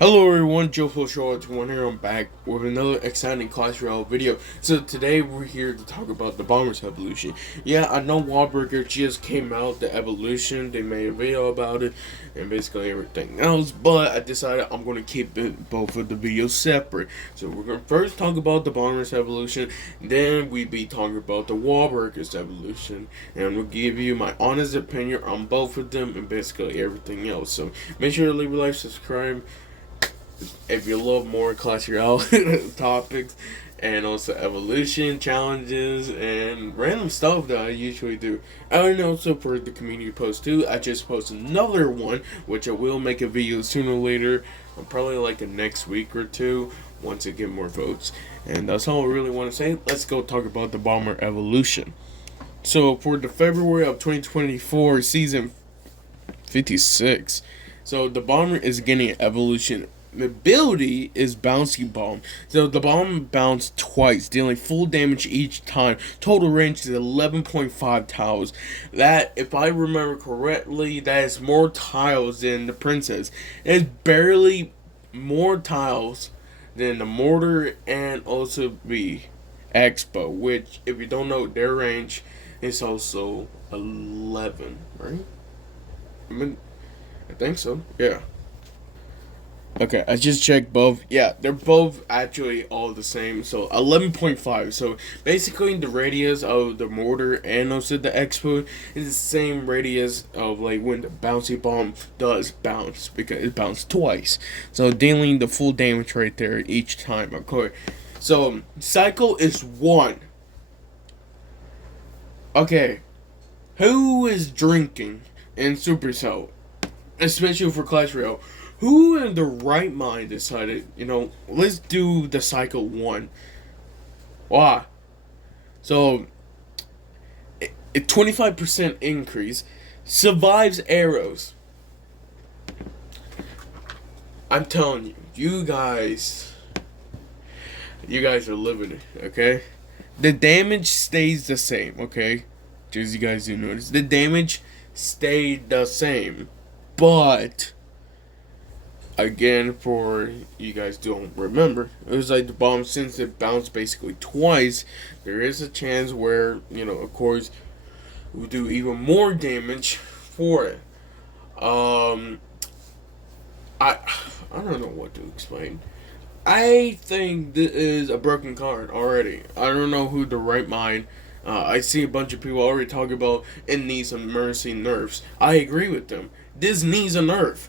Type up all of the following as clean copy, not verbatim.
Hello everyone, Joe Show 21 here. I'm back with another exciting Clash Royale video. So today we're here to talk about the Bombers evolution. Yeah, I know Wahlburger just came out, the evolution, they made a video about it, and basically everything else, but I decided I'm going to keep both of the videos separate. So we're going to first talk about the Bombers evolution, then we be talking about the Wahlburgers evolution, and I'm going to give you my honest opinion on both of them and basically everything else. So make sure to leave a like, subscribe, if you love more Clash Royale topics and also evolution challenges and random stuff that I usually do. And also for the community post too, I just posted another one which I will make a video sooner or later, probably like the next week or two once I get more votes. And that's all I really want to say. Let's go talk about the Bomber evolution. So for the February of 2024 season 56, so the Bomber is getting evolution ability is bouncy bomb. So the bomb bounced twice, dealing full damage each time. Total range is 11.5 tiles. That, if I remember correctly, that is more tiles than the princess. It's barely more tiles than the mortar and also the expo, which if you don't know their range is also 11, right? I think so. Yeah. Okay, I just checked both. Yeah, they're both actually all the same. So 11.5. So basically, the radius of the mortar and also the expo is the same radius of like when the bouncy bomb does bounce because it bounced twice. So dealing the full damage right there each time. Okay, so cycle is 1. Okay, who is drinking in Supercell, especially for Clash Royale? Who in the right mind decided, let's do the cycle 1? Why? So, a 25% increase, survives arrows. I'm telling you, you guys are living it, okay? The damage stays the same, okay? Just you guys do notice. The damage stayed the same. But again, for you guys don't remember, it was like the bomb, since it bounced basically twice, there is a chance where, of course, we do even more damage for it. Um, I I don't know what to explain. I think this is a broken card already. I don't know who the right mind. I see a bunch of people already talking about it needs some mercy nerfs. I agree with them. This needs a nerf.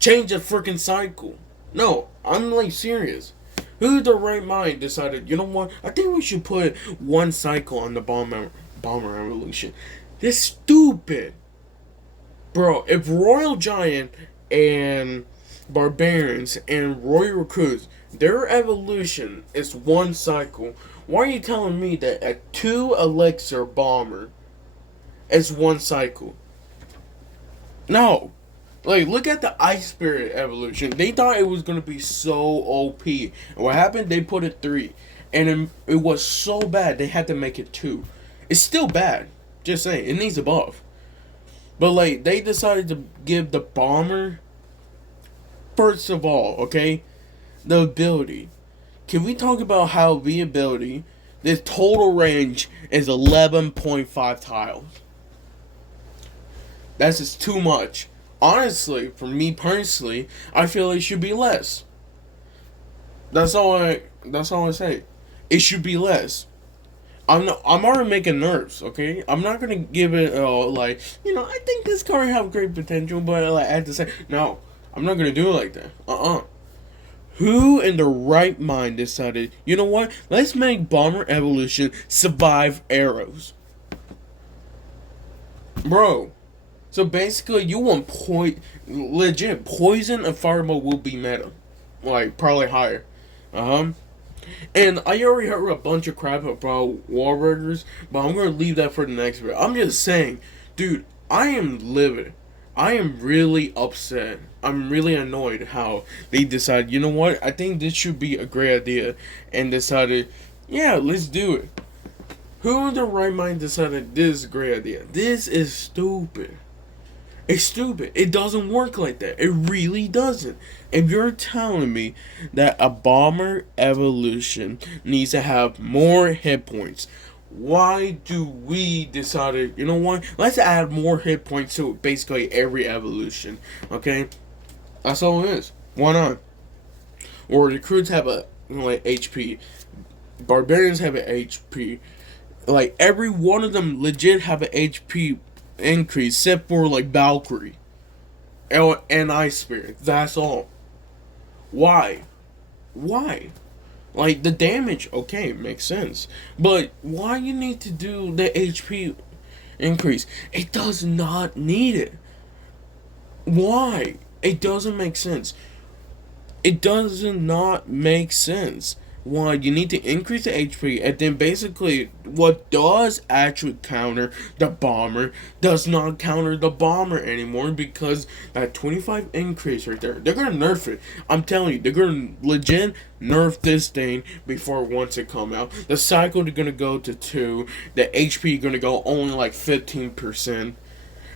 Change the freaking cycle. No, I'm like serious. Who the right mind decided, you know what? I think we should put one cycle on the bomber evolution. This stupid. Bro, if Royal Giant and Barbarians and Royal Recruits, their evolution is one cycle, why are you telling me that a 2 Elixir bomber is one cycle? No. Like, look at the Ice Spirit evolution. They thought it was going to be so OP. And what happened? They put it 3. And it was so bad, they had to make it 2. It's still bad. Just saying. It needs a buff. But, like, they decided to give the Bomber, first of all, okay, the ability. Can we talk about how the ability, this total range is 11.5 tiles? That's just too much. Honestly, for me personally, I feel it should be less. That's all I say. It should be less. I'm already making nerfs, okay? I'm not gonna give it like, I think this card have great potential, but like I have to say no. I'm not gonna do it like that. Who in the right mind decided, you know what? Let's make Bomber Evolution survive arrows, bro? So basically, you want legit poison and fireball will be meta, like probably higher. And I already heard a bunch of crap about Warburgers, but I'm gonna leave that for the next video. I'm just saying, dude, I am livid. I am really upset. I'm really annoyed how they decided, you know what, I think this should be a great idea, and decided, yeah, let's do it. Who in their right mind decided this is a great idea? This is stupid. It's stupid. It doesn't work like that. It really doesn't. If you're telling me that a bomber evolution needs to have more hit points, why do we decided, you know what? Let's add more hit points to basically every evolution. Okay? That's all it is. Why not? Or recruits have a like HP. Barbarians have an HP. Like every one of them legit have an HP increase, except for like Valkyrie and Ice Spirit. That's all. Why? Why? Like the damage, okay, makes sense. But why you need to do the HP increase? It does not need it. Why? It doesn't make sense. It does not make sense. Why you need to increase the HP, and then basically what does actually counter the bomber does not counter the bomber anymore, because that 25 increase right there, they're gonna nerf it. I'm telling you, they're gonna legit nerf this thing before once it come out. The cycle is gonna go to 2. The HP gonna go only like 15%.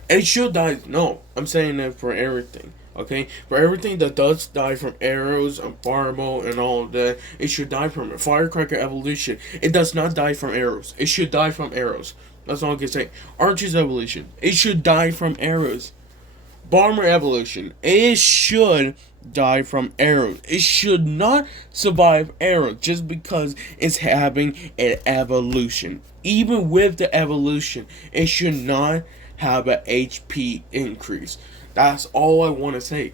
It should die. No, I'm saying that for everything. Okay, for everything that does die from arrows and fireball and all of that, it should die from it. Firecracker evolution, it does not die from arrows. It should die from arrows. That's all I can say. Archer's evolution, it should die from arrows. Bomber evolution, it should die from arrows. It should not survive arrows just because it's having an evolution. Even with the evolution, it should not have an HP increase. That's all I want to say.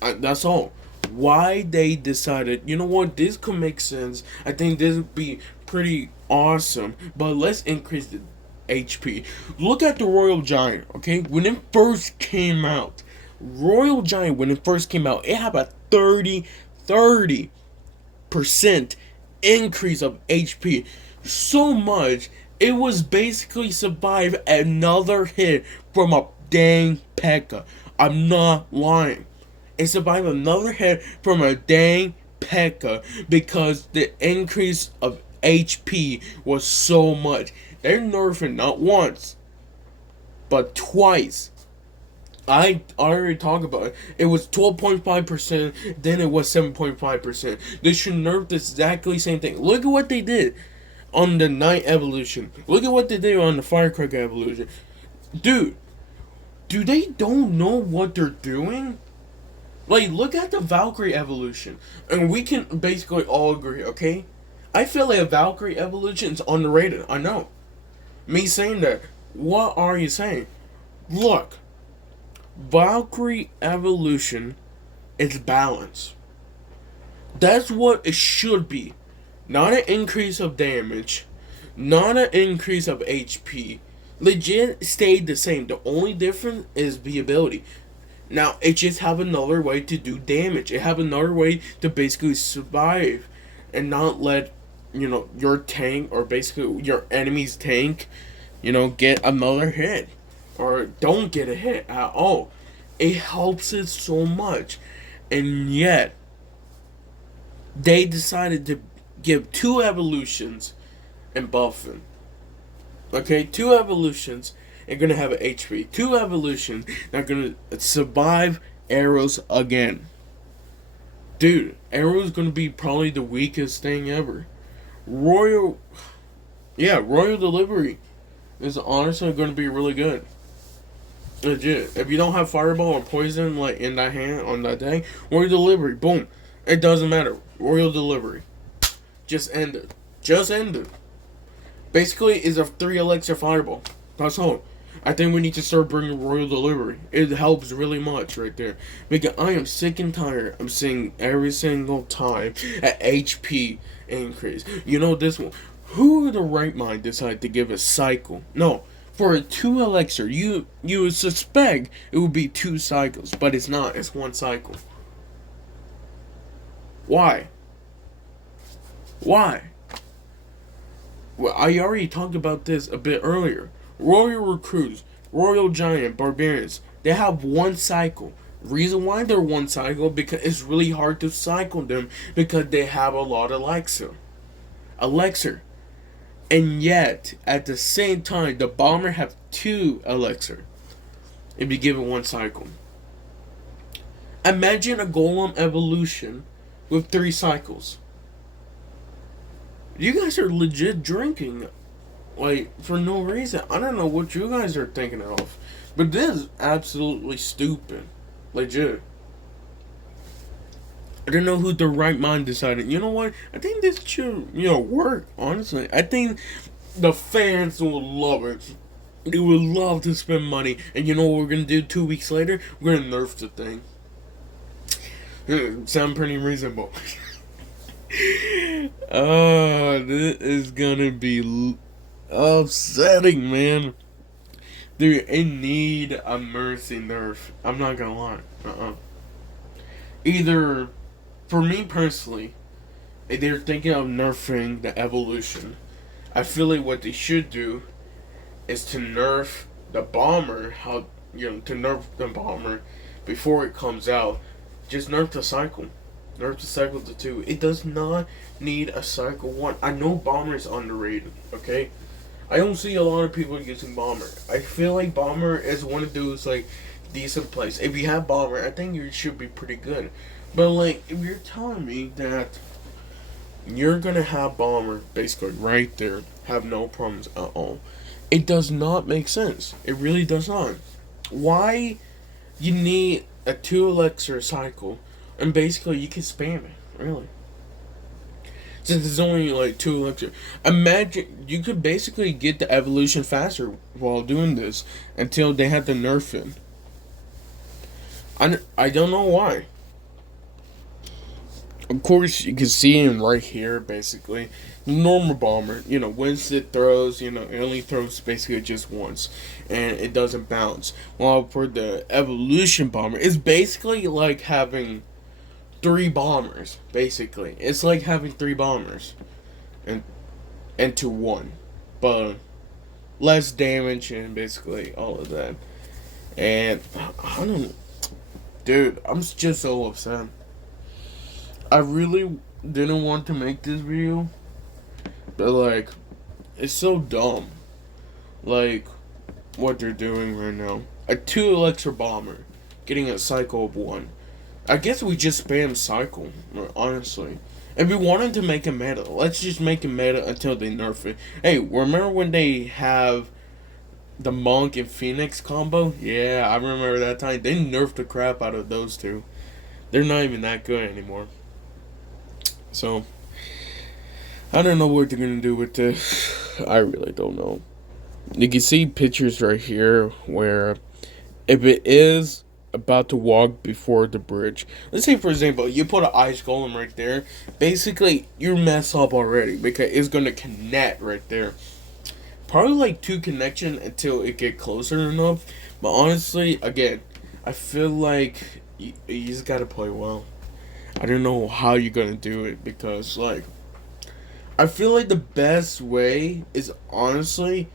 That's all. Why they decided, you know what, this could make sense. I think this would be pretty awesome. But let's increase the HP. Look at the Royal Giant, okay? When it first came out, Royal Giant, when it first came out, it had a 30% increase of HP. So much, it was basically survive another hit from a dang P.E.K.K.A. I'm not lying. It survived another hit from a dang P.E.K.K.A. because the increase of HP was so much. They're nerfing not once, but twice. I already talked about it. It was 12.5%, then it was 7.5%. They should nerf the exactly same thing. Look at what they did on the Night evolution. Look at what they did on the Firecracker evolution. Dude, do they don't know what they're doing? Like, look at the Valkyrie evolution. And we can basically all agree, okay? I feel like a Valkyrie evolution is underrated. I know. Me saying that, what are you saying? Look, Valkyrie evolution is balance. That's what it should be. Not an increase of damage. Not an increase of HP. Legit stayed the same. The only difference is the ability. Now, it just have another way to do damage. It have another way to basically survive and not let, you know, your tank or basically your enemy's tank, you know, get another hit. Or don't get a hit at all. It helps it so much. And yet, they decided to give 2 evolutions and buff them. Okay, 2 evolutions are gonna have an HP. 2 evolutions that are gonna survive arrows again. Dude, arrows gonna be probably the weakest thing ever. Royal Delivery is honestly gonna be really good. Legit. If you don't have fireball or poison like in that hand on that day, Royal Delivery, boom. It doesn't matter. Royal Delivery. Just end it. Just end it. Basically, is a 3 Elixir fireball. That's all. I think we need to start bringing Royal Delivery. It helps really much right there. Because I am sick and tired of seeing every single time an HP increase. You know this one. Who in the right mind decided to give a cycle? No. For a 2 Elixir, you would suspect it would be 2 cycles. But it's not. It's 1 cycle. Why? Why? Well, I already talked about this a bit earlier. Royal Recruits, Royal Giant, Barbarians, they have 1 cycle. Reason why they're 1 cycle, because it's really hard to cycle them because they have a lot of Elixir. And yet, at the same time, the Bomber have 2 Elixir. if you give it one cycle. Imagine a golem evolution with 3 cycles. You guys are legit drinking, like, for no reason. I don't know what you guys are thinking of, but this is absolutely stupid. Legit. I don't know who the right mind decided. You know what? I think this should, work, honestly. I think the fans will love it. They would love to spend money. And you know what we're going to do 2 weeks later? We're going to nerf the thing. Sound pretty reasonable. Oh, this is gonna be upsetting, man. Dude, it need a mercy nerf. I'm not gonna lie. Either, for me personally, if they're thinking of nerfing the evolution, I feel like what they should do is to nerf the bomber. To nerf the bomber before it comes out. Just nerf the cycle. Nerf the cycle to 2. It does not need a cycle 1. I know Bomber is underrated, okay? I don't see a lot of people using Bomber. I feel like Bomber is one of those, like, decent plays. If you have Bomber, I think you should be pretty good. But, like, if you're telling me that you're gonna have Bomber, basically, right there, have no problems at all, it does not make sense. It really does not. Why you need a 2 elixir cycle, and basically you can spam it, really. Since there's only like 2 elixir. Imagine, you could basically get the evolution faster while doing this, until they had to nerf it. I don't know why. Of course, you can see him right here, basically. Normal bomber, once it throws, it only throws basically just once. And it doesn't bounce. While for the evolution bomber, it's basically like having 3 bombers, basically. It's like having 3 bombers. And to 1. But less damage and basically all of that. And, I don't... Dude, I'm just so upset. I really didn't want to make this video, but like, it's so dumb. Like, what they're doing right now. A 2 elixir bomber getting a cycle of 1. I guess we just spam cycle, honestly. If we wanted to make a meta, let's just make a meta until they nerf it. Hey, remember when they have the Monk and Phoenix combo? Yeah, I remember that time. They nerfed the crap out of those 2. They're not even that good anymore. So, I don't know what they're going to do with this. I really don't know. You can see pictures right here where if it is about to walk before the bridge. Let's say, for example, you put an ice golem right there. Basically, you're messed up already because it's going to connect right there. Probably like 2 connection until it get closer enough. But honestly, again, I feel like you just got to play well. I don't know how you're gonna do it because, like, I feel like the best way is honestly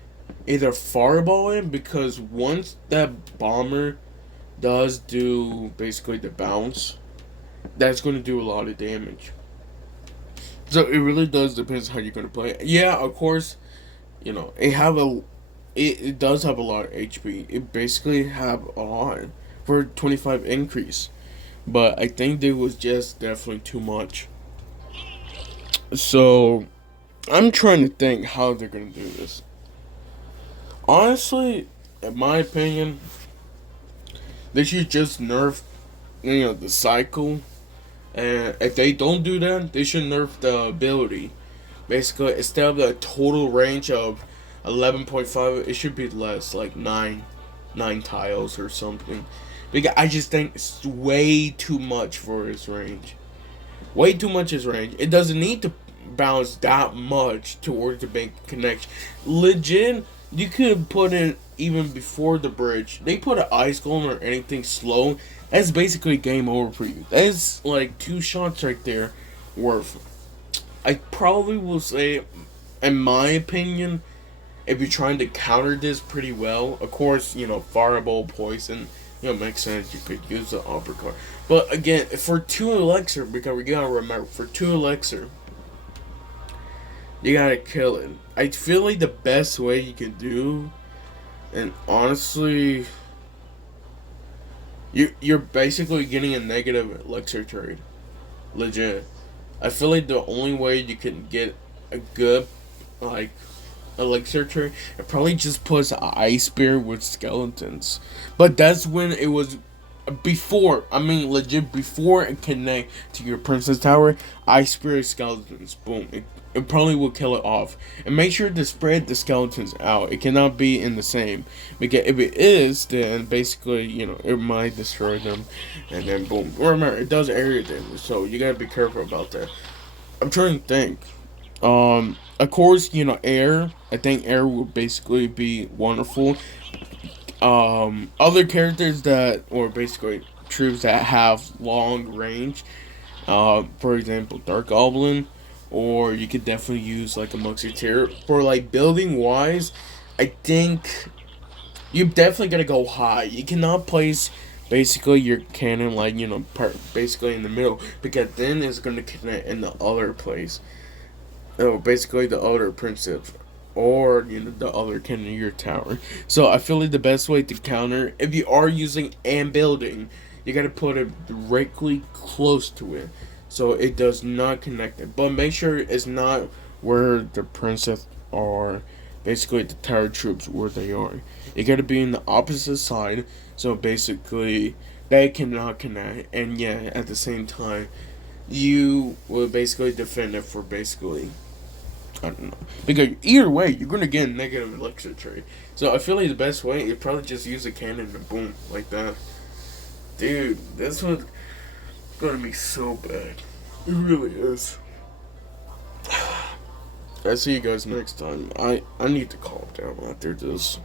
either fireball it, because once that bomber does do basically the bounce, that's gonna do a lot of damage. So it really does depends how you're gonna play it. Yeah, of course, it does have a lot of HP. It basically have a lot for 25 increase. But I think there was just definitely too much. So, I'm trying to think how they're going to do this. Honestly, in my opinion, they should just nerf, the cycle. And if they don't do that, they should nerf the ability. Basically, instead of the total range of 11.5, it should be less, like 9 tiles or something. Because I just think it's way too much for his range. Way too much his range. It doesn't need to bounce that much towards the big connection. Legit, you could put it even before the bridge. They put an ice golem or anything slow. That's basically game over for you. That's like 2 shots right there worth. I probably will say, in my opinion, if you're trying to counter this pretty well, of course, fireball, poison, makes sense. You could use the uppercut. But again, for 2 elixir, because we gotta remember, for 2 elixir, you gotta kill it. I feel like the best way you can do, and honestly, You're basically getting a negative elixir trade. Legit. I feel like the only way you can get a good like elixir tree, it probably just puts ice spear with skeletons. But that's when it was before. I mean, legit before it connect to your princess tower. Ice spear skeletons. Boom. It probably will kill it off. And make sure to spread the skeletons out. It cannot be in the same, because if it is, then basically it might destroy them, and then boom. Remember, it does area damage, so you gotta be careful about that. I'm trying to think. Of course, air. I think air would basically be wonderful. Other characters that, or basically troops that have long range. For example, Dark Goblin, or you could definitely use like a Musketeer. For like building wise, I think you definitely gotta go high. You cannot place basically your cannon like basically in the middle, because then it's gonna connect in the other place. Oh, basically the other princess, or the other cannon in your tower. So I feel like the best way to counter, if you are using and building, you gotta put it directly close to it, so it does not connect it. But make sure it's not where the princess are, basically the tower troops where they are. It gotta be in the opposite side, so basically they cannot connect. And yeah, at the same time, you will basically defend it for basically, I don't know. Because either way, you're gonna get a negative elixir trade. So I feel like the best way is probably just use a cannon and boom, like that. Dude, this one's gonna be so bad. It really is. I'll see you guys next time. I need to calm down after this.